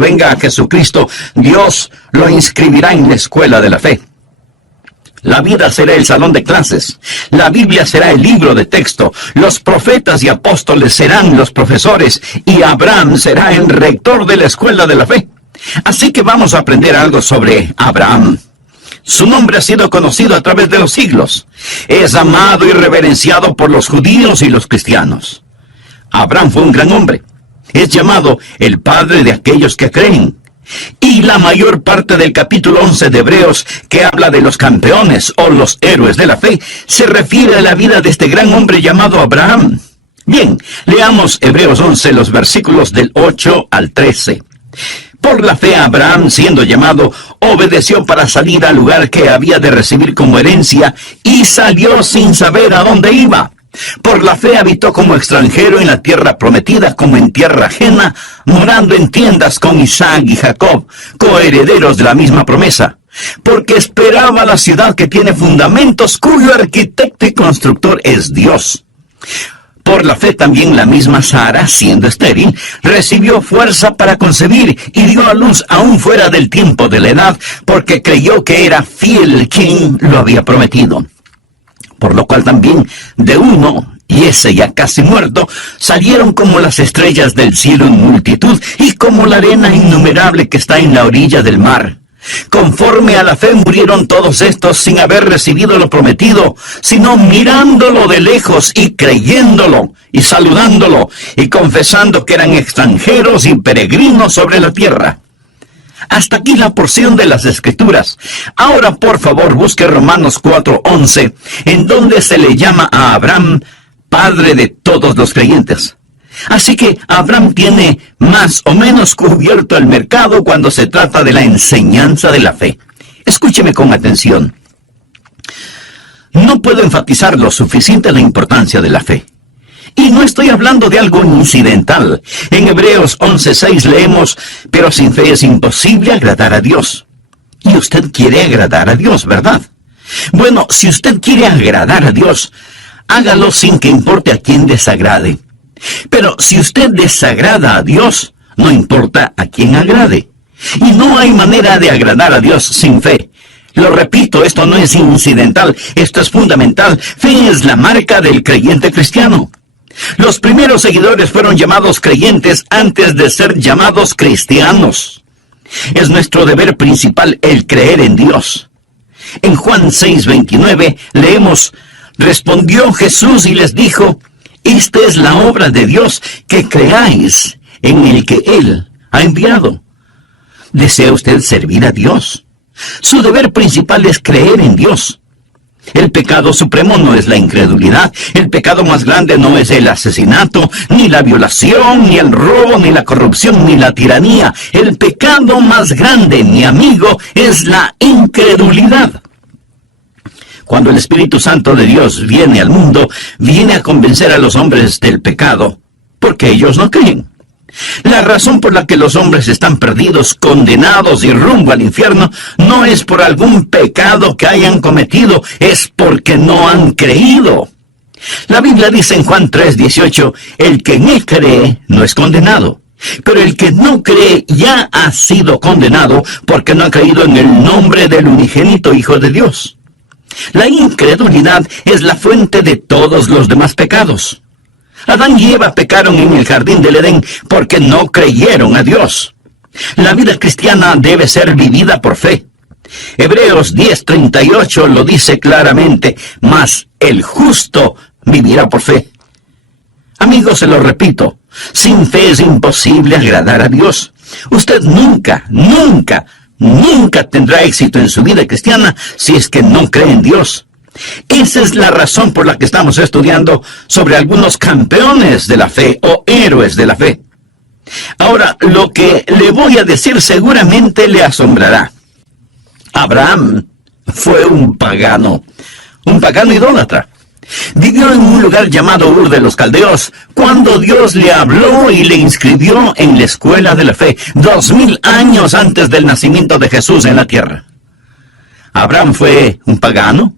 venga a Jesucristo, Dios lo inscribirá en la escuela de la fe. La vida será el salón de clases, la Biblia será el libro de texto, los profetas y apóstoles serán los profesores, y Abraham será el rector de la escuela de la fe. Así que vamos a aprender algo sobre Abraham. Su nombre ha sido conocido a través de los siglos. Es amado y reverenciado por los judíos y los cristianos. Abraham fue un gran hombre. Es llamado el padre de aquellos que creen. Y la mayor parte del capítulo 11 de Hebreos, que habla de los campeones o los héroes de la fe, se refiere a la vida de este gran hombre llamado Abraham. Bien, leamos Hebreos 11, los versículos del 8 al 13. Por la fe Abraham, siendo llamado, obedeció para salir al lugar que había de recibir como herencia, y salió sin saber a dónde iba. Por la fe habitó como extranjero en la tierra prometida, como en tierra ajena, morando en tiendas con Isaac y Jacob, coherederos de la misma promesa, porque esperaba la ciudad que tiene fundamentos, cuyo arquitecto y constructor es Dios. Por la fe también la misma Sara, siendo estéril, recibió fuerza para concebir y dio a luz aún fuera del tiempo de la edad, porque creyó que era fiel quien lo había prometido. Por lo cual también de uno, y ese ya casi muerto, salieron como las estrellas del cielo en multitud, y como la arena innumerable que está en la orilla del mar. Conforme a la fe murieron todos estos sin haber recibido lo prometido, sino mirándolo de lejos y creyéndolo, y saludándolo, y confesando que eran extranjeros y peregrinos sobre la tierra. Hasta aquí la porción de las Escrituras. Ahora, por favor, busque Romanos 4:11, en donde se le llama a Abraham padre de todos los creyentes. Así que Abraham tiene más o menos cubierto el mercado cuando se trata de la enseñanza de la fe. Escúcheme con atención. No puedo enfatizar lo suficiente la importancia de la fe. Y no estoy hablando de algo incidental. En Hebreos 11:6 leemos, pero sin fe es imposible agradar a Dios. Y usted quiere agradar a Dios, ¿verdad? Bueno, si usted quiere agradar a Dios, hágalo sin que importe a quién desagrade. Pero si usted desagrada a Dios, no importa a quién agrade. Y no hay manera de agradar a Dios sin fe. Lo repito, esto no es incidental, esto es fundamental. Fe es la marca del creyente cristiano. Los primeros seguidores fueron llamados creyentes antes de ser llamados cristianos. Es nuestro deber principal el creer en Dios. En Juan 6:29 leemos, respondió Jesús y les dijo, esta es la obra de Dios, que creáis en el que Él ha enviado. ¿Desea usted servir a Dios? Su deber principal es creer en Dios. El pecado supremo no es la incredulidad. El pecado más grande no es el asesinato, ni la violación, ni el robo, ni la corrupción, ni la tiranía. El pecado más grande, mi amigo, es la incredulidad. Cuando el Espíritu Santo de Dios viene al mundo, viene a convencer a los hombres del pecado, porque ellos no creen. La razón por la que los hombres están perdidos, condenados y rumbo al infierno, no es por algún pecado que hayan cometido, es porque no han creído. La Biblia dice en Juan 3:18, el que en él cree no es condenado, pero el que no cree ya ha sido condenado porque no ha creído en el nombre del unigénito Hijo de Dios. La incredulidad es la fuente de todos los demás pecados. Adán y Eva pecaron en el jardín del Edén porque no creyeron a Dios. La vida cristiana debe ser vivida por fe. Hebreos 10:38 lo dice claramente, mas el justo vivirá por fe. Amigos, se lo repito, sin fe es imposible agradar a Dios. Usted nunca tendrá éxito en su vida cristiana si es que no cree en Dios. Esa es la razón por la que estamos estudiando sobre algunos campeones de la fe o héroes de la fe. Ahora, lo que le voy a decir seguramente le asombrará. Abraham fue un pagano idólatra. Vivió en un lugar llamado Ur de los Caldeos, cuando Dios le habló y le inscribió en la escuela de la fe, 2000 años antes del nacimiento de Jesús en la tierra. Abraham fue un pagano,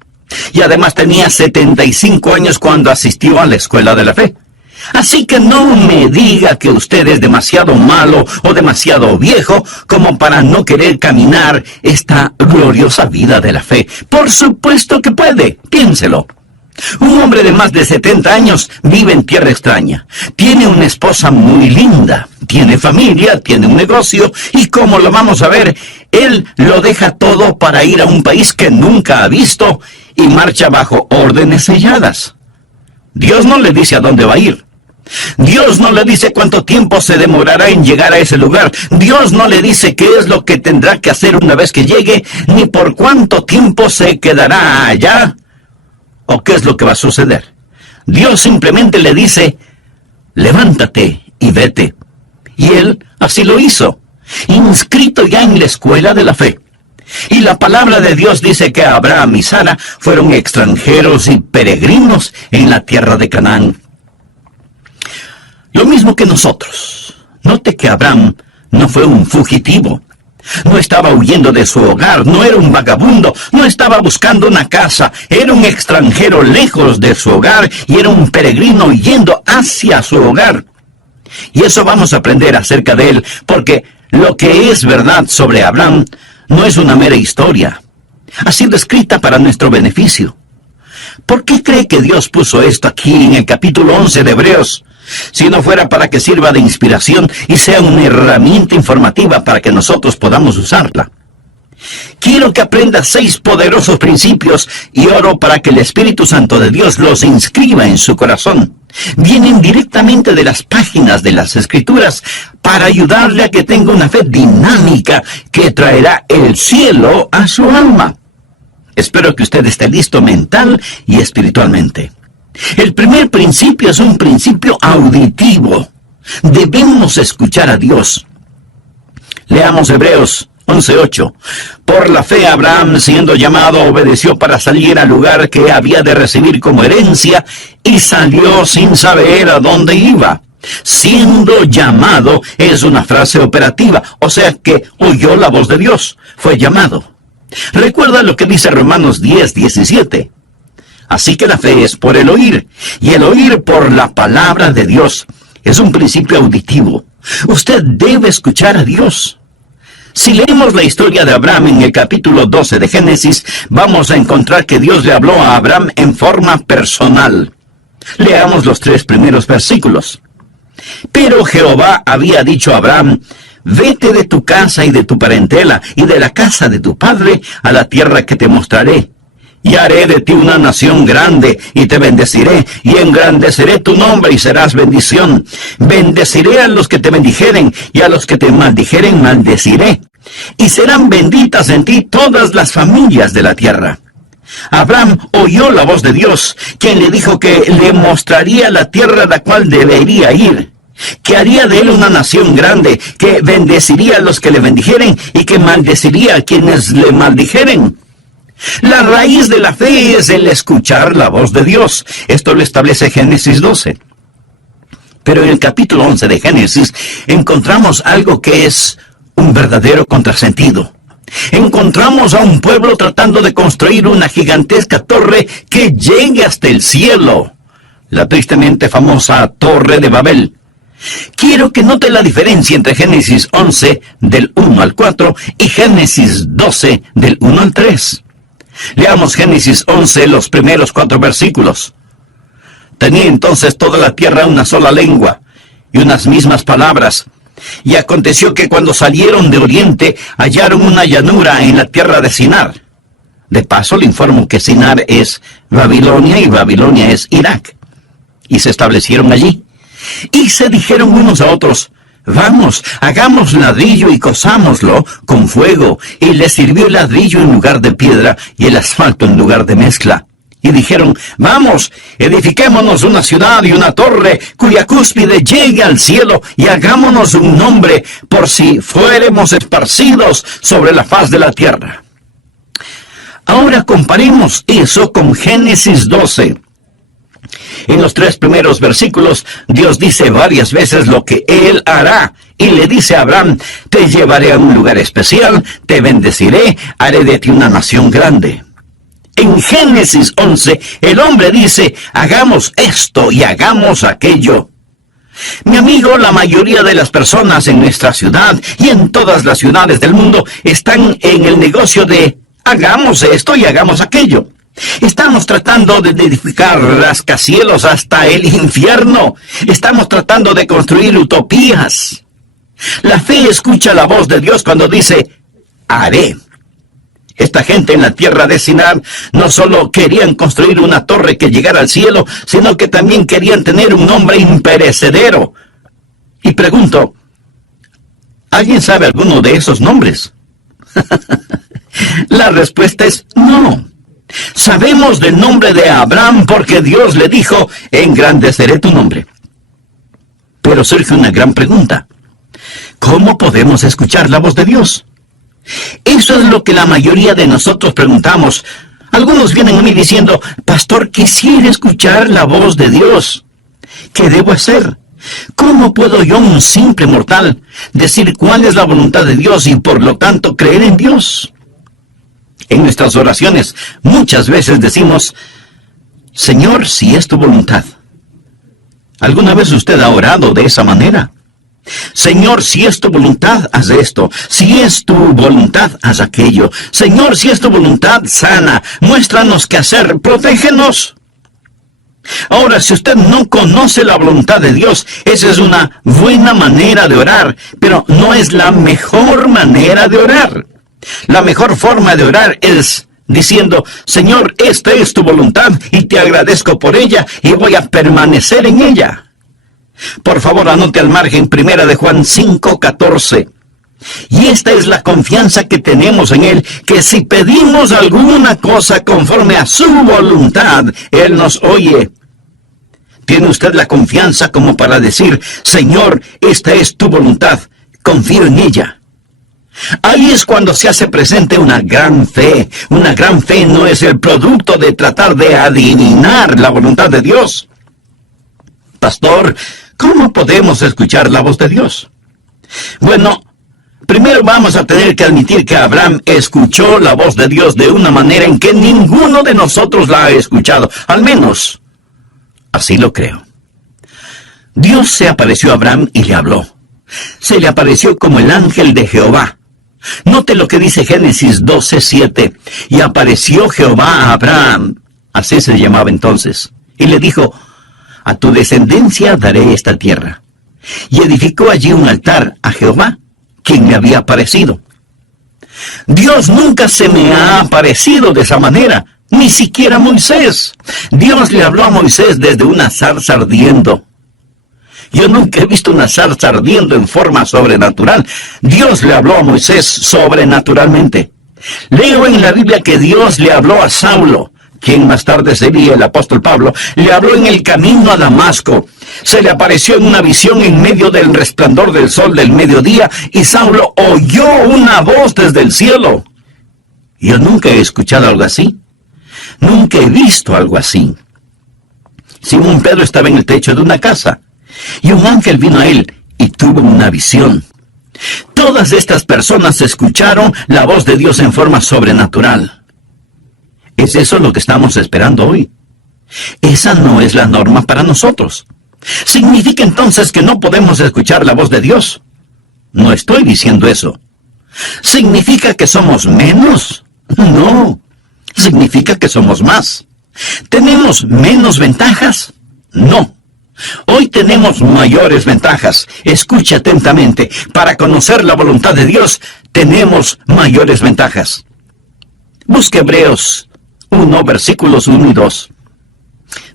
y además tenía 75 años cuando asistió a la escuela de la fe. Así que no me diga que usted es demasiado malo o demasiado viejo como para no querer caminar esta gloriosa vida de la fe. Por supuesto que puede, piénselo. Un hombre de más de 70 años vive en tierra extraña. Tiene una esposa muy linda, tiene familia, tiene un negocio y como lo vamos a ver, él lo deja todo para ir a un país que nunca ha visto y marcha bajo órdenes selladas. Dios no le dice a dónde va a ir. Dios no le dice cuánto tiempo se demorará en llegar a ese lugar. Dios no le dice qué es lo que tendrá que hacer una vez que llegue, ni por cuánto tiempo se quedará allá, o qué es lo que va a suceder. Dios simplemente le dice, levántate y vete. Y él así lo hizo, inscrito ya en la escuela de la fe. Y la palabra de Dios dice que Abraham y Sara fueron extranjeros y peregrinos en la tierra de Canaán. Lo mismo que nosotros. Note que Abraham no fue un fugitivo. No estaba huyendo de su hogar, no era un vagabundo, no estaba buscando una casa. Era un extranjero lejos de su hogar y era un peregrino yendo hacia su hogar. Y eso vamos a aprender acerca de él, porque lo que es verdad sobre Abraham no es una mera historia. Ha sido escrita para nuestro beneficio. ¿Por qué cree que Dios puso esto aquí en el capítulo 11 de Hebreos? Si no fuera para que sirva de inspiración y sea una herramienta informativa para que nosotros podamos usarla. Quiero que aprenda 6 poderosos principios y oro para que el Espíritu Santo de Dios los inscriba en su corazón. Vienen directamente de las páginas de las Escrituras para ayudarle a que tenga una fe dinámica que traerá el cielo a su alma. Espero que usted esté listo mental y espiritualmente. El primer principio es un principio auditivo. Debemos escuchar a Dios. Leamos Hebreos 11:8. Por la fe Abraham, siendo llamado, obedeció para salir al lugar que había de recibir como herencia y salió sin saber a dónde iba. Siendo llamado es una frase operativa, o sea que oyó la voz de Dios, fue llamado. Recuerda lo que dice Romanos 10:17. Así que la fe es por el oír, y el oír por la palabra de Dios. Es un principio auditivo. Usted debe escuchar a Dios. Si leemos la historia de Abraham en el capítulo 12 de Génesis, vamos a encontrar que Dios le habló a Abraham en forma personal. Leamos los 3 primeros versículos. Pero Jehová había dicho a Abraham, vete de tu casa y de tu parentela y de la casa de tu padre a la tierra que te mostraré. Y haré de ti una nación grande, y te bendeciré, y engrandeceré tu nombre, y serás bendición. Bendeciré a los que te bendijeren, y a los que te maldijeren maldeciré. Y serán benditas en ti todas las familias de la tierra. Abraham oyó la voz de Dios, quien le dijo que le mostraría la tierra a la cual debería ir, que haría de él una nación grande, que bendeciría a los que le bendijeren, y que maldeciría a quienes le maldijeren. La raíz de la fe es el escuchar la voz de Dios. Esto lo establece Génesis 12. Pero en el capítulo 11 de Génesis encontramos algo que es un verdadero contrasentido. Encontramos a un pueblo tratando de construir una gigantesca torre que llegue hasta el cielo. La tristemente famosa Torre de Babel. Quiero que note la diferencia entre Génesis 11 del 1 al 4 y Génesis 12 del 1 al 3. Leamos Génesis 11, los primeros 4 versículos. Tenía entonces toda la tierra una sola lengua, y unas mismas palabras. Y aconteció que cuando salieron de oriente, hallaron una llanura en la tierra de Sinar. De paso le informo que Sinar es Babilonia, y Babilonia es Irak. Y se establecieron allí. Y se dijeron unos a otros, vamos, hagamos ladrillo y cozámoslo con fuego. Y les sirvió el ladrillo en lugar de piedra y el asfalto en lugar de mezcla. Y dijeron, vamos, edifiquémonos una ciudad y una torre cuya cúspide llegue al cielo y hagámonos un nombre por si fuéremos esparcidos sobre la faz de la tierra. Ahora comparemos eso con Génesis 12. En los 3 primeros versículos, Dios dice varias veces lo que Él hará. Y le dice a Abraham, te llevaré a un lugar especial, te bendeciré, haré de ti una nación grande. En Génesis 11, el hombre dice, hagamos esto y hagamos aquello. Mi amigo, la mayoría de las personas en nuestra ciudad y en todas las ciudades del mundo están en el negocio de hagamos esto y hagamos aquello. Estamos tratando de edificar rascacielos hasta el infierno. Estamos tratando de construir utopías. La fe escucha la voz de Dios cuando dice, haré. Esta gente en la tierra de Sinar no solo querían construir una torre que llegara al cielo, sino que también querían tener un nombre imperecedero. Y pregunto, ¿alguien sabe alguno de esos nombres? La respuesta es no. Sabemos del nombre de Abraham porque Dios le dijo, engrandeceré tu nombre. Pero surge una gran pregunta. ¿Cómo podemos escuchar la voz de Dios? Eso es lo que la mayoría de nosotros preguntamos. Algunos vienen a mí diciendo, pastor, quisiera escuchar la voz de Dios. ¿Qué debo hacer? ¿Cómo puedo yo, un simple mortal, decir cuál es la voluntad de Dios y por lo tanto creer en Dios? En nuestras oraciones muchas veces decimos, Señor, si es tu voluntad. ¿Alguna vez usted ha orado de esa manera? Señor, si es tu voluntad, haz esto. Si es tu voluntad, haz aquello. Señor, si es tu voluntad, sana. Muéstranos qué hacer. Protégenos. Ahora, si usted no conoce la voluntad de Dios, esa es una buena manera de orar, pero no es la mejor manera de orar. La mejor forma de orar es diciendo, Señor, esta es tu voluntad y te agradezco por ella y voy a permanecer en ella. Por favor, anote al margen 1 de Juan 5:14. Y esta es la confianza que tenemos en Él, que si pedimos alguna cosa conforme a su voluntad, Él nos oye. ¿Tiene usted la confianza como para decir, Señor, esta es tu voluntad, confío en ella? Ahí es cuando se hace presente una gran fe. Una gran fe no es el producto de tratar de adivinar la voluntad de Dios. Pastor, ¿cómo podemos escuchar la voz de Dios? Bueno, primero vamos a tener que admitir que Abraham escuchó la voz de Dios de una manera en que ninguno de nosotros la ha escuchado. Al menos, así lo creo. Dios se apareció a Abraham y le habló. Se le apareció como el ángel de Jehová. Note lo que dice Génesis 12:7. Y apareció Jehová a Abraham, así se llamaba entonces, y le dijo, a tu descendencia daré esta tierra. Y edificó allí un altar a Jehová, quien le había aparecido. Dios nunca se me ha aparecido de esa manera, ni siquiera Moisés. Dios le habló a Moisés desde una zarza ardiendo. Yo nunca he visto una zarza ardiendo en forma sobrenatural. Dios le habló a Moisés sobrenaturalmente. Leo en la Biblia que Dios le habló a Saulo, quien más tarde sería el apóstol Pablo. Le habló en el camino a Damasco. Se le apareció en una visión en medio del resplandor del sol del mediodía, y Saulo oyó una voz desde el cielo. Yo nunca he escuchado algo así. Nunca he visto algo así. Simón Pedro estaba en el techo de una casa, y un ángel vino a él y tuvo una visión. Todas estas personas escucharon la voz de Dios en forma sobrenatural. ¿Es eso lo que estamos esperando hoy? Esa no es la norma para nosotros. ¿Significa entonces que no podemos escuchar la voz de Dios? No estoy diciendo eso. ¿Significa que somos menos? No. Significa que somos más. ¿Tenemos menos ventajas? No. Hoy tenemos mayores ventajas. Escuche atentamente. Para conocer la voluntad de Dios, tenemos mayores ventajas. Busque Hebreos 1, versículos 1 y 2.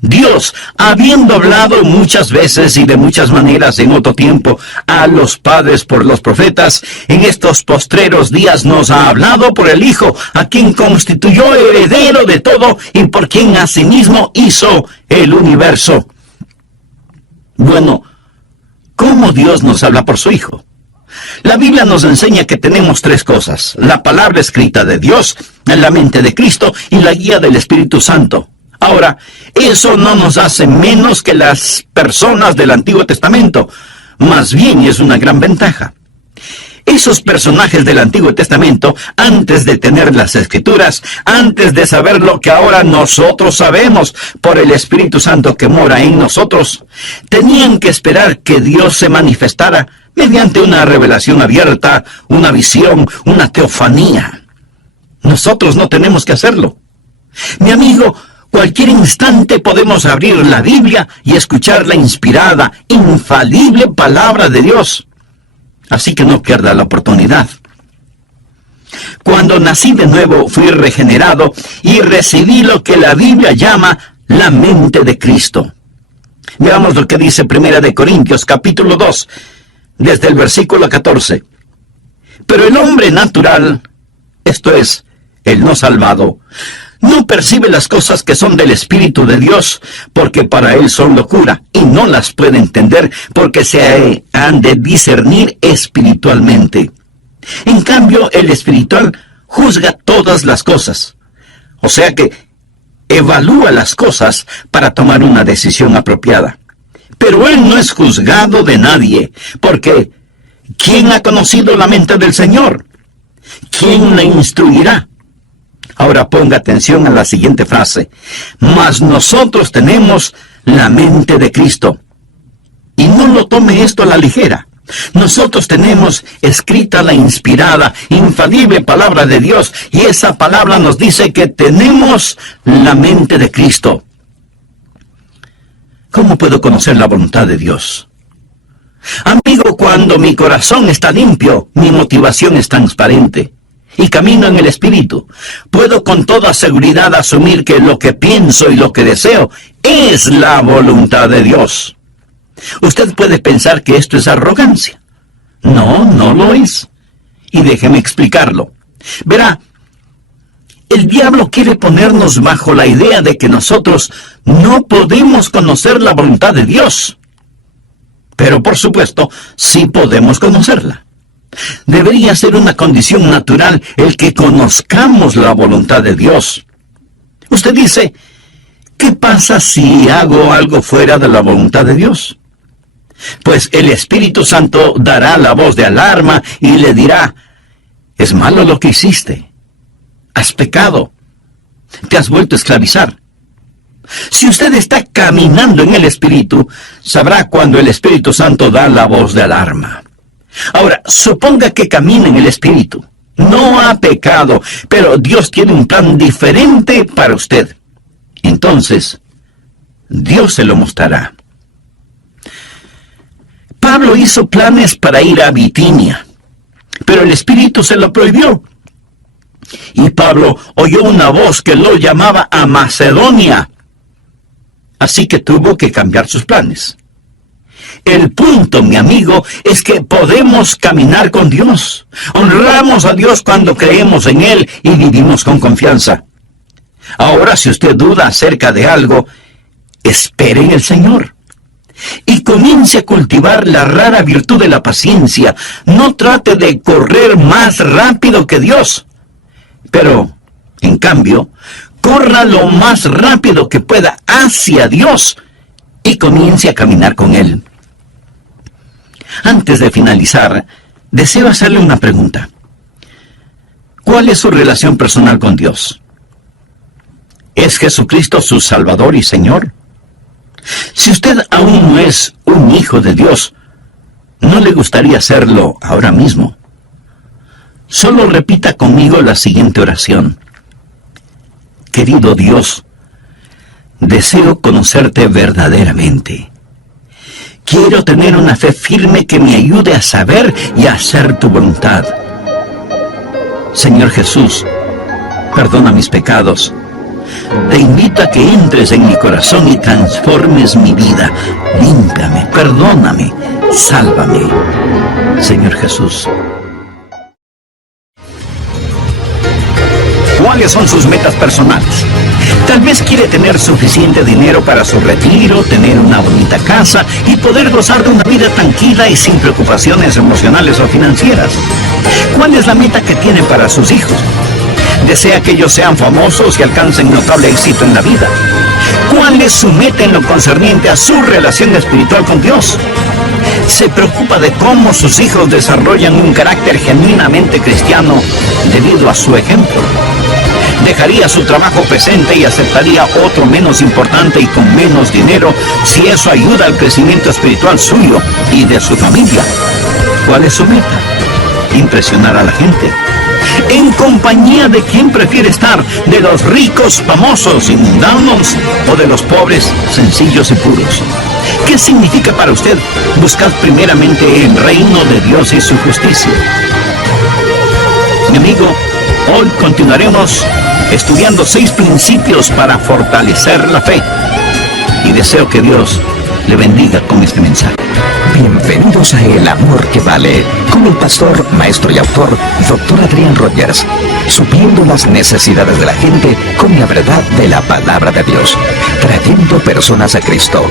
Dios, habiendo hablado muchas veces y de muchas maneras en otro tiempo a los padres por los profetas, en estos postreros días nos ha hablado por el Hijo, a quien constituyó heredero de todo y por quien asimismo hizo el universo. Bueno, ¿cómo Dios nos habla por su Hijo? La Biblia nos enseña que tenemos tres cosas: la palabra escrita de Dios, la mente de Cristo y la guía del Espíritu Santo. Ahora, eso no nos hace menos que las personas del Antiguo Testamento. Más bien es una gran ventaja. Esos personajes del Antiguo Testamento, antes de tener las Escrituras, antes de saber lo que ahora nosotros sabemos por el Espíritu Santo que mora en nosotros, tenían que esperar que Dios se manifestara mediante una revelación abierta, una visión, una teofanía. Nosotros no tenemos que hacerlo. Mi amigo, cualquier instante podemos abrir la Biblia y escuchar la inspirada, infalible palabra de Dios. Así que no pierda la oportunidad. Cuando nací de nuevo, fui regenerado y recibí lo que la Biblia llama la mente de Cristo. Veamos lo que dice 1 Corintios capítulo 2, desde el versículo 14. Pero el hombre natural, esto es, el no salvado, no percibe las cosas que son del Espíritu de Dios, porque para él son locura, y no las puede entender, porque se han de discernir espiritualmente. En cambio, el espiritual juzga todas las cosas. O sea que evalúa las cosas para tomar una decisión apropiada. Pero él no es juzgado de nadie, porque ¿quién ha conocido la mente del Señor? ¿Quién le instruirá? Ahora ponga atención a la siguiente frase. Mas nosotros tenemos la mente de Cristo. Y no lo tome esto a la ligera. Nosotros tenemos escrita la inspirada, infalible palabra de Dios, y esa palabra nos dice que tenemos la mente de Cristo. ¿Cómo puedo conocer la voluntad de Dios? Amigo, cuando mi corazón está limpio, mi motivación es transparente y camino en el Espíritu, puedo con toda seguridad asumir que lo que pienso y lo que deseo es la voluntad de Dios. Usted puede pensar que esto es arrogancia. No, no lo es. Y déjeme explicarlo. Verá, el diablo quiere ponernos bajo la idea de que nosotros no podemos conocer la voluntad de Dios. Pero por supuesto, sí podemos conocerla. Debería ser una condición natural el que conozcamos la voluntad de Dios. Usted dice, ¿qué pasa si hago algo fuera de la voluntad de Dios? Pues el Espíritu Santo dará la voz de alarma y le dirá, es malo lo que hiciste, has pecado, te has vuelto a esclavizar. Si usted está caminando en el Espíritu, sabrá cuando el Espíritu Santo da la voz de alarma. Ahora, suponga que camina en el Espíritu. No ha pecado, pero Dios tiene un plan diferente para usted. Entonces, Dios se lo mostrará. Pablo hizo planes para ir a Bitinia, pero el Espíritu se lo prohibió. Y Pablo oyó una voz que lo llamaba a Macedonia. Así que tuvo que cambiar sus planes. El punto, mi amigo, es que podemos caminar con Dios. Honramos a Dios cuando creemos en Él y vivimos con confianza. Ahora, si usted duda acerca de algo, espere en el Señor. Y comience a cultivar la rara virtud de la paciencia. No trate de correr más rápido que Dios. Pero, en cambio, corra lo más rápido que pueda hacia Dios y comience a caminar con Él. Antes de finalizar, deseo hacerle una pregunta. ¿Cuál es su relación personal con Dios? ¿Es Jesucristo su Salvador y Señor? Si usted aún no es un hijo de Dios, ¿no le gustaría serlo ahora mismo? Solo repita conmigo la siguiente oración. Querido Dios, deseo conocerte verdaderamente. Quiero tener una fe firme que me ayude a saber y a hacer tu voluntad. Señor Jesús, perdona mis pecados. Te invito a que entres en mi corazón y transformes mi vida. Límpiame, perdóname, sálvame. Señor Jesús. ¿Cuáles son sus metas personales? Tal vez quiere tener suficiente dinero para su retiro, tener una bonita casa y poder gozar de una vida tranquila y sin preocupaciones emocionales o financieras. ¿Cuál es la meta que tiene para sus hijos? ¿Desea que ellos sean famosos y alcancen notable éxito en la vida? ¿Cuál es su meta en lo concerniente a su relación espiritual con Dios? Se preocupa de cómo sus hijos desarrollan un carácter genuinamente cristiano debido a su ejemplo. Dejaría su trabajo presente y aceptaría otro menos importante y con menos dinero si eso ayuda al crecimiento espiritual suyo y de su familia. ¿Cuál es su meta? Impresionar a la gente. ¿En compañía de quién prefiere estar? ¿De los ricos, famosos y mundanos o de los pobres, sencillos y puros? ¿Qué significa para usted buscar primeramente el reino de Dios y su justicia? Mi amigo, hoy continuaremos estudiando 6 principios para fortalecer la fe. Y deseo que Dios le bendiga con este mensaje. Bienvenidos a El Amor que Vale, con el pastor, maestro y autor, Dr. Adrián Rogers, supliendo las necesidades de la gente con la verdad de la palabra de Dios, trayendo personas a Cristo,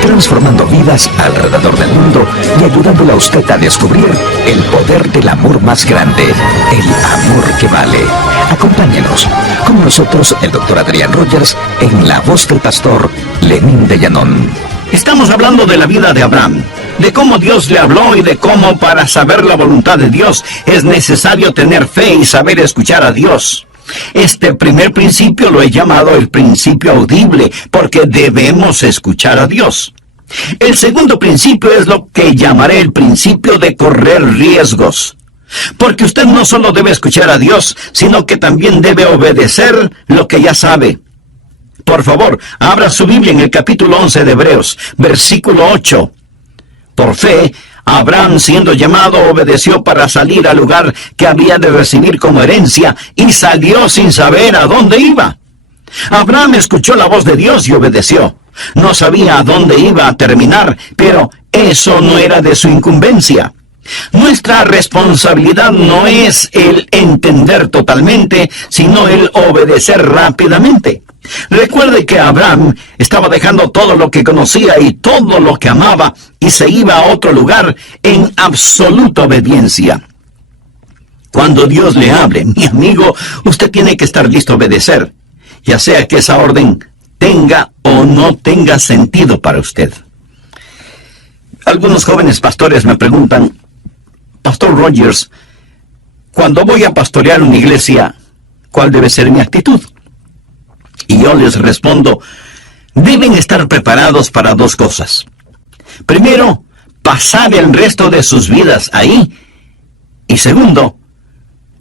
transformando vidas alrededor del mundo y ayudándole a usted a descubrir el poder del amor más grande, el amor que vale. Acompáñenos, con nosotros el Dr. Adrián Rogers, en la voz del pastor Lenín de Llanón. Estamos hablando de la vida de Abraham, de cómo Dios le habló y de cómo para saber la voluntad de Dios es necesario tener fe y saber escuchar a Dios. Este primer principio lo he llamado el principio audible, porque debemos escuchar a Dios. El segundo principio es lo que llamaré el principio de correr riesgos. Porque usted no solo debe escuchar a Dios, sino que también debe obedecer lo que ya sabe. Por favor, abra su Biblia en el capítulo 11 de Hebreos, versículo 8. Por fe, Abraham, siendo llamado, obedeció para salir al lugar que había de recibir como herencia, y salió sin saber a dónde iba. Abraham escuchó la voz de Dios y obedeció. No sabía a dónde iba a terminar, pero eso no era de su incumbencia. Nuestra responsabilidad no es el entender totalmente, sino el obedecer rápidamente. Recuerde que Abraham estaba dejando todo lo que conocía y todo lo que amaba y se iba a otro lugar en absoluta obediencia. Cuando Dios le hable, mi amigo, usted tiene que estar listo a obedecer, ya sea que esa orden tenga o no tenga sentido para usted. Algunos jóvenes pastores me preguntan: Pastor Rogers, cuando voy a pastorear una iglesia, ¿cuál debe ser mi actitud? Y yo les respondo: deben estar preparados para 2 cosas. Primero, pasar el resto de sus vidas ahí. Y segundo,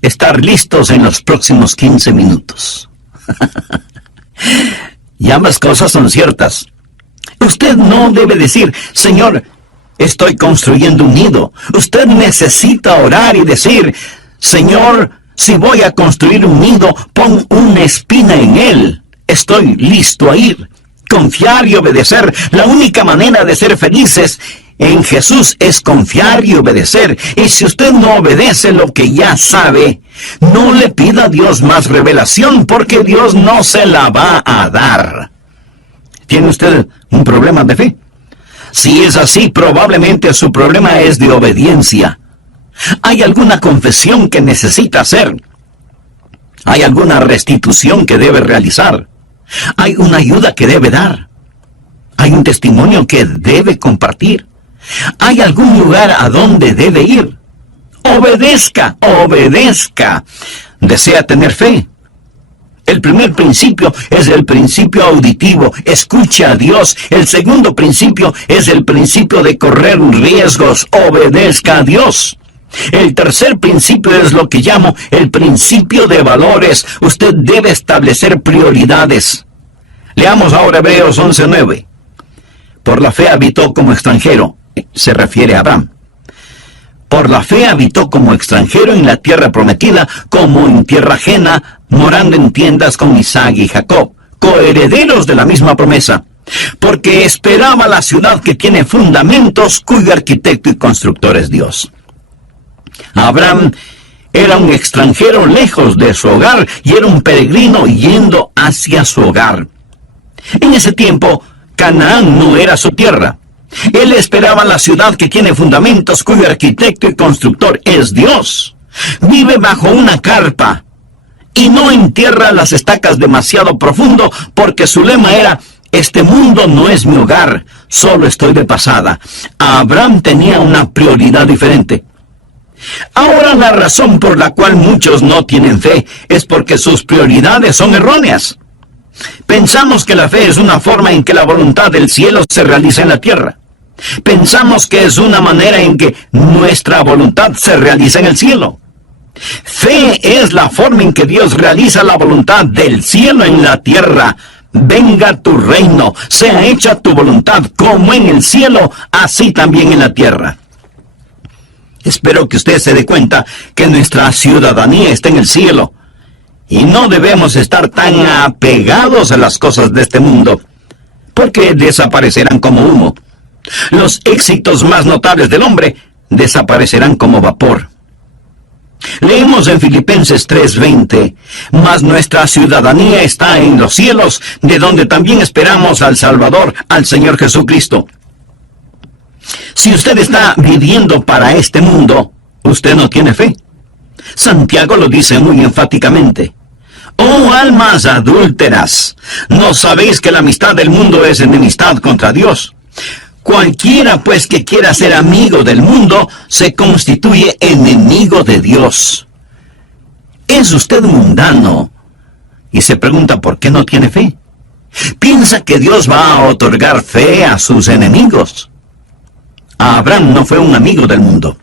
estar listos en los próximos 15 minutos. Y ambas cosas son ciertas. Usted no debe decir: Señor, estoy construyendo un nido. Usted necesita orar y decir: Señor, si voy a construir un nido, pon una espina en él. Estoy listo a ir. Confiar y obedecer. La única manera de ser felices en Jesús es confiar y obedecer. Y si usted no obedece lo que ya sabe, no le pida a Dios más revelación, porque Dios no se la va a dar. ¿Tiene usted un problema de fe? Si es así, probablemente su problema es de obediencia. ¿Hay alguna confesión que necesita hacer? ¿Hay alguna restitución que debe realizar? ¿Hay una ayuda que debe dar? ¿Hay un testimonio que debe compartir? ¿Hay algún lugar a donde debe ir? Obedezca, obedezca. ¿Desea tener fe? El primer principio es el principio auditivo. Escucha a Dios. El segundo principio es el principio de correr riesgos. Obedezca a Dios. El tercer principio es lo que llamo el principio de valores. Usted debe establecer prioridades. Leamos ahora Hebreos 11:9. Por la fe habitó como extranjero. Se refiere a Abraham. Por la fe habitó como extranjero en la tierra prometida, como en tierra ajena, morando en tiendas con Isaac y Jacob, coherederos de la misma promesa, porque esperaba la ciudad que tiene fundamentos, cuyo arquitecto y constructor es Dios. Abraham era un extranjero lejos de su hogar y era un peregrino yendo hacia su hogar. En ese tiempo, Canaán no era su tierra. Él esperaba la ciudad que tiene fundamentos, cuyo arquitecto y constructor es Dios. Vive bajo una carpa y no entierra las estacas demasiado profundo, porque su lema era: Este mundo no es mi hogar, solo estoy de pasada. Abraham tenía una prioridad diferente. Ahora la razón por la cual muchos no tienen fe es porque sus prioridades son erróneas. Pensamos que la fe es una forma en que la voluntad del cielo se realiza en la tierra. Pensamos que es una manera en que nuestra voluntad se realiza en el cielo. Fe es la forma en que Dios realiza la voluntad del cielo en la tierra. Venga tu reino, sea hecha tu voluntad como en el cielo, así también en la tierra. Espero que usted se dé cuenta que nuestra ciudadanía está en el cielo. Y no debemos estar tan apegados a las cosas de este mundo, porque desaparecerán como humo. Los éxitos más notables del hombre desaparecerán como vapor. Leemos en Filipenses 3:20, mas nuestra ciudadanía está en los cielos, de donde también esperamos al Salvador, al Señor Jesucristo. Si usted está viviendo para este mundo, usted no tiene fe. Santiago lo dice muy enfáticamente. Oh almas adúlteras, ¿no sabéis que la amistad del mundo es enemistad contra Dios? Cualquiera pues que quiera ser amigo del mundo se constituye enemigo de Dios. ¿Es usted mundano? Y se pregunta por qué no tiene fe. Piensa que Dios va a otorgar fe a sus enemigos. Abraham no fue un amigo del mundo.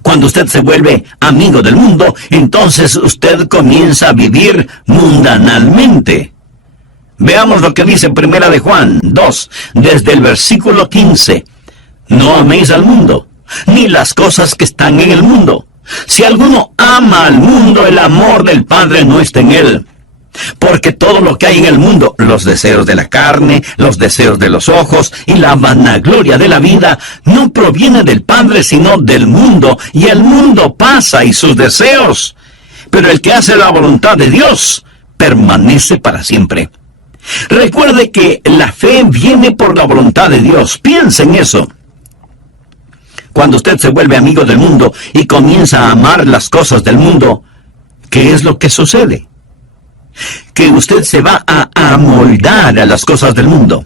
Cuando usted se vuelve amigo del mundo, entonces usted comienza a vivir mundanalmente. Veamos lo que dice Primera de Juan 2, desde el versículo 15. No améis al mundo, ni las cosas que están en el mundo. Si alguno ama al mundo, el amor del Padre no está en él. Porque todo lo que hay en el mundo, los deseos de la carne, los deseos de los ojos y la vanagloria de la vida, no proviene del Padre, sino del mundo, y el mundo pasa y sus deseos. Pero el que hace la voluntad de Dios, permanece para siempre. Recuerde que la fe viene por la voluntad de Dios. Piense en eso. Cuando usted se vuelve amigo del mundo y comienza a amar las cosas del mundo, ¿qué es lo que sucede? Que usted se va a amoldar a las cosas del mundo.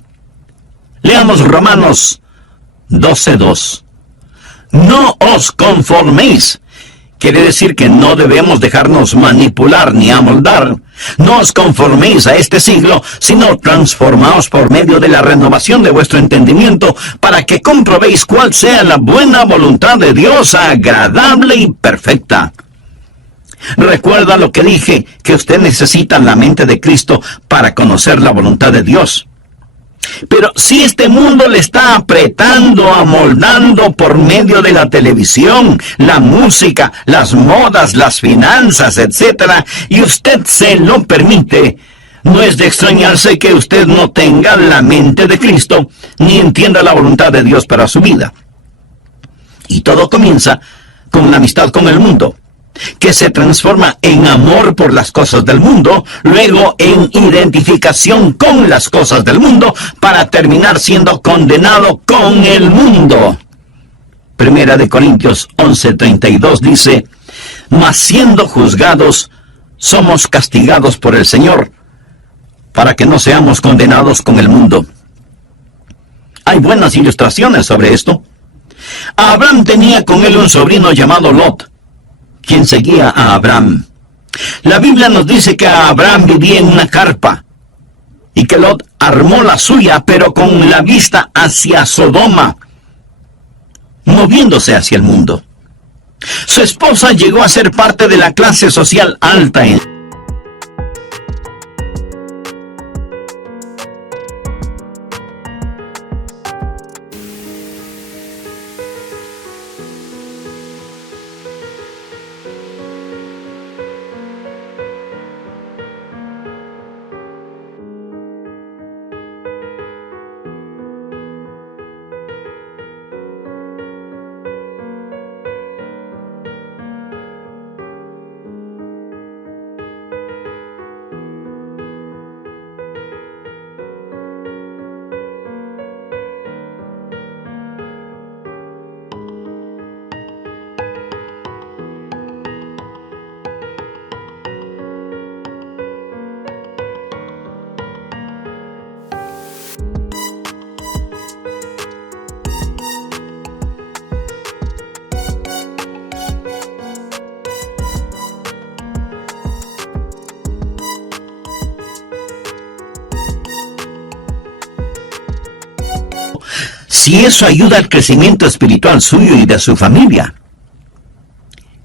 Leamos Romanos 12:2. No os conforméis. Quiere decir que no debemos dejarnos manipular ni amoldar. No os conforméis a este siglo, sino transformaos por medio de la renovación de vuestro entendimiento, para que comprobéis cuál sea la buena voluntad de Dios, agradable y perfecta. Recuerda lo que dije, que usted necesita la mente de Cristo para conocer la voluntad de Dios. Pero si este mundo le está apretando, amoldando por medio de la televisión, la música, las modas, las finanzas, etc., y usted se lo permite, no es de extrañarse que usted no tenga la mente de Cristo, ni entienda la voluntad de Dios para su vida. Y todo comienza con la amistad con el mundo, que se transforma en amor por las cosas del mundo, luego en identificación con las cosas del mundo, para terminar siendo condenado con el mundo. Primera de Corintios 11:32 dice, mas siendo juzgados, somos castigados por el Señor, para que no seamos condenados con el mundo. Hay buenas ilustraciones sobre esto. Abraham tenía con él un sobrino llamado Lot, quien seguía a Abraham. La Biblia nos dice que Abraham vivía en una carpa y que Lot armó la suya, pero con la vista hacia Sodoma, moviéndose hacia el mundo. Su esposa llegó a ser parte de la clase social alta en si eso ayuda al crecimiento espiritual suyo y de su familia.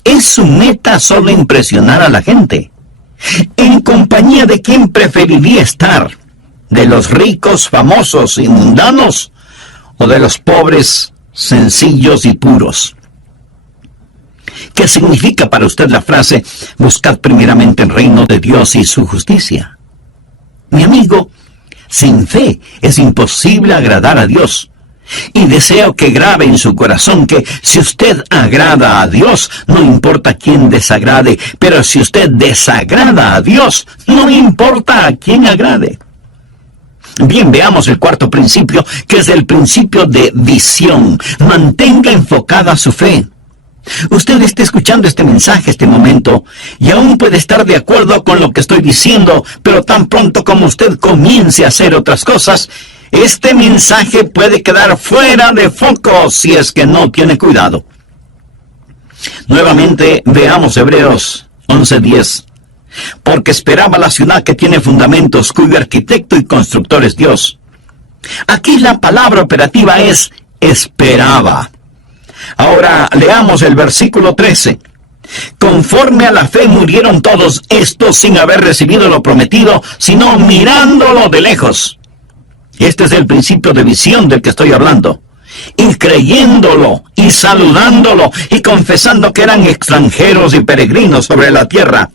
¿Es su meta solo impresionar a la gente? ¿En compañía de quién preferiría estar? ¿De los ricos, famosos y mundanos? ¿O de los pobres, sencillos y puros? ¿Qué significa para usted la frase, buscad primeramente el reino de Dios y su justicia? Mi amigo, sin fe es imposible agradar a Dios. Y deseo que grabe en su corazón que si usted agrada a Dios, no importa quién desagrade, pero si usted desagrada a Dios, no importa a quién agrade. Bien, veamos el cuarto principio, que es el principio de visión. Mantenga enfocada su fe. Usted está escuchando este mensaje, este momento, y aún puede estar de acuerdo con lo que estoy diciendo, pero tan pronto como usted comience a hacer otras cosas, este mensaje puede quedar fuera de foco si es que no tiene cuidado. Nuevamente, veamos Hebreos 11:10. Porque esperaba la ciudad que tiene fundamentos, cuyo arquitecto y constructor es Dios. Aquí la palabra operativa es esperaba. Ahora leamos el versículo 13. Conforme a la fe murieron todos estos sin haber recibido lo prometido, sino mirándolo de lejos. Este es el principio de visión del que estoy hablando. Y creyéndolo, y saludándolo, y confesando que eran extranjeros y peregrinos sobre la tierra.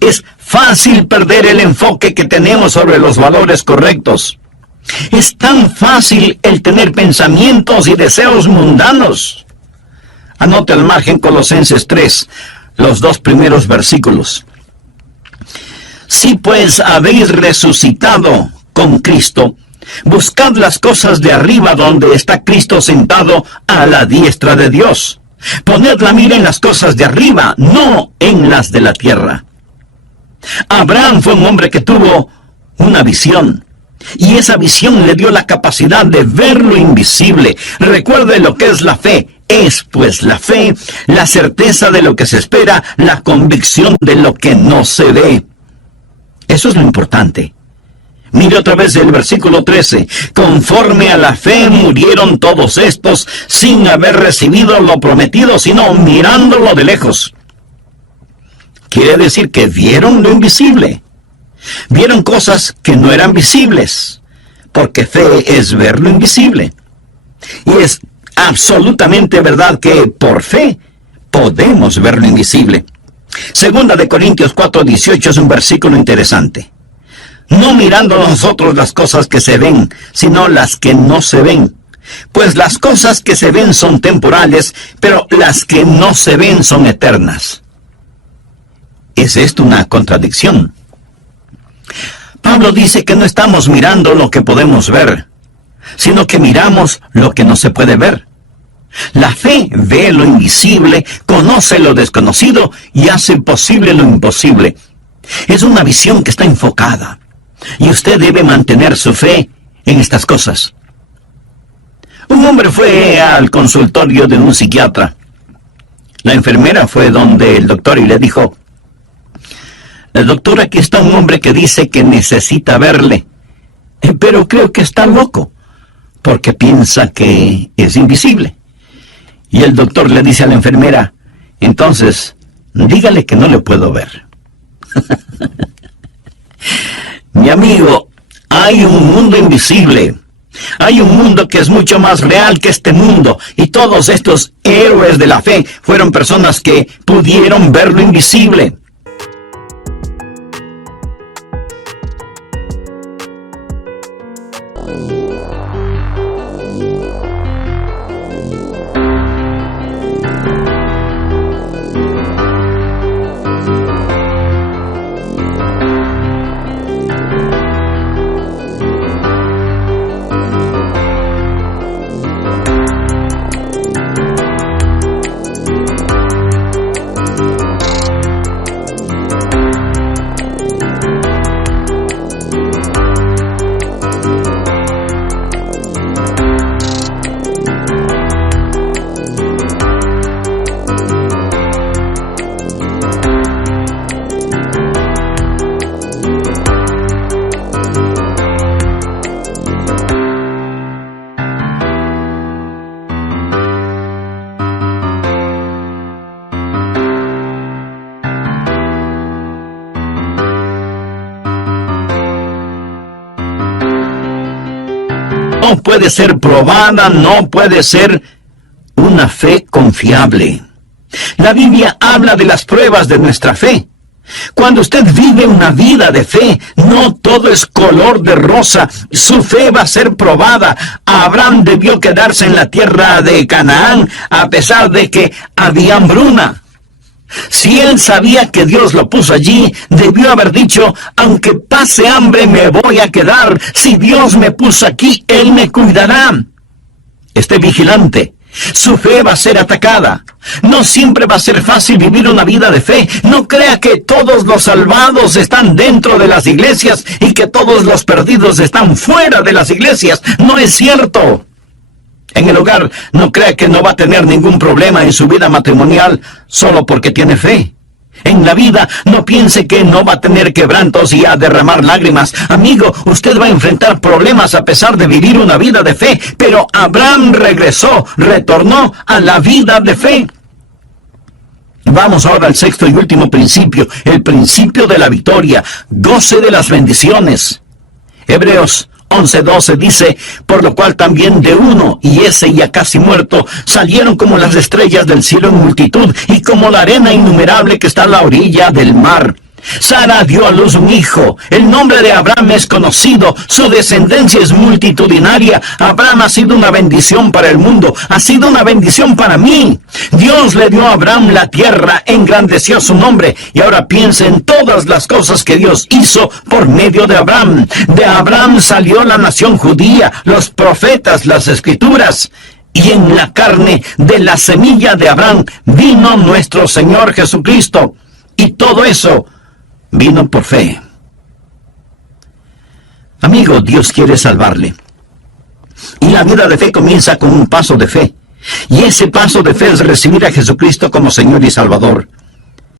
Es fácil perder el enfoque que tenemos sobre los valores correctos. Es tan fácil el tener pensamientos y deseos mundanos. Anote al margen Colosenses 3, los 2 primeros versículos. Si pues habéis resucitado con Cristo, buscad las cosas de arriba donde está Cristo sentado a la diestra de Dios. Poned la mira en las cosas de arriba, no en las de la tierra. Abraham fue un hombre que tuvo una visión. Y esa visión le dio la capacidad de ver lo invisible. Recuerde lo que es la fe. Es pues la fe, la certeza de lo que se espera, la convicción de lo que no se ve. Eso es lo importante. Mire otra vez el versículo 13. Conforme a la fe murieron todos estos sin haber recibido lo prometido, sino mirándolo de lejos. Quiere decir que vieron lo invisible. Vieron cosas que no eran visibles, porque fe es ver lo invisible. Y es absolutamente verdad que por fe podemos ver lo invisible. Segunda de Corintios 4:18 es un versículo interesante. No mirando nosotros las cosas que se ven, sino las que no se ven. Pues las cosas que se ven son temporales, pero las que no se ven son eternas. ¿Es esto una contradicción? Pablo dice que no estamos mirando lo que podemos ver, sino que miramos lo que no se puede ver. La fe ve lo invisible, conoce lo desconocido y hace posible lo imposible. Es una visión que está enfocada, y usted debe mantener su fe en estas cosas. Un hombre fue al consultorio de un psiquiatra. La enfermera fue donde el doctor y le dijo: doctor, aquí está un hombre que dice que necesita verle, pero creo que está loco, porque piensa que es invisible. Y el doctor le dice a la enfermera: entonces, dígale que no le puedo ver. Mi amigo, hay un mundo invisible. Hay un mundo que es mucho más real que este mundo. Y todos estos héroes de la fe fueron personas que pudieron ver lo invisible. no puede ser probada, no puede ser una fe confiable. La Biblia habla de las pruebas de nuestra fe. Cuando usted vive una vida de fe, no todo es color de rosa. Su fe va a ser probada. Abraham debió quedarse en la tierra de Canaán a pesar de que había hambruna. Si él sabía que Dios lo puso allí, debió haber dicho, aunque pase hambre me voy a quedar. Si Dios me puso aquí, Él me cuidará. Esté vigilante. Su fe va a ser atacada. No siempre va a ser fácil vivir una vida de fe. No crea que todos los salvados están dentro de las iglesias y que todos los perdidos están fuera de las iglesias. No es cierto. En el hogar, no crea que no va a tener ningún problema en su vida matrimonial solo porque tiene fe. En la vida, no piense que no va a tener quebrantos y a derramar lágrimas. Amigo, usted va a enfrentar problemas a pesar de vivir una vida de fe. Pero Abraham retornó a la vida de fe. Vamos ahora al sexto y último principio, el principio de la victoria. Goce de las bendiciones. Hebreos 11:12 dice, por lo cual también de uno, y ese ya casi muerto, salieron como las estrellas del cielo en multitud, y como la arena innumerable que está a la orilla del mar. Sara dio a luz un hijo. El nombre de Abraham es conocido. Su descendencia es multitudinaria. Abraham ha sido una bendición para el mundo. Ha sido una bendición para mí. Dios le dio a Abraham la tierra, engrandeció su nombre. Y ahora piense en todas las cosas que Dios hizo por medio de Abraham. De Abraham salió la nación judía, los profetas, las escrituras. Y en la carne de la semilla de Abraham vino nuestro Señor Jesucristo. Y todo eso vino por fe. Amigo, Dios quiere salvarle. Y la vida de fe comienza con un paso de fe. Y ese paso de fe es recibir a Jesucristo como Señor y Salvador.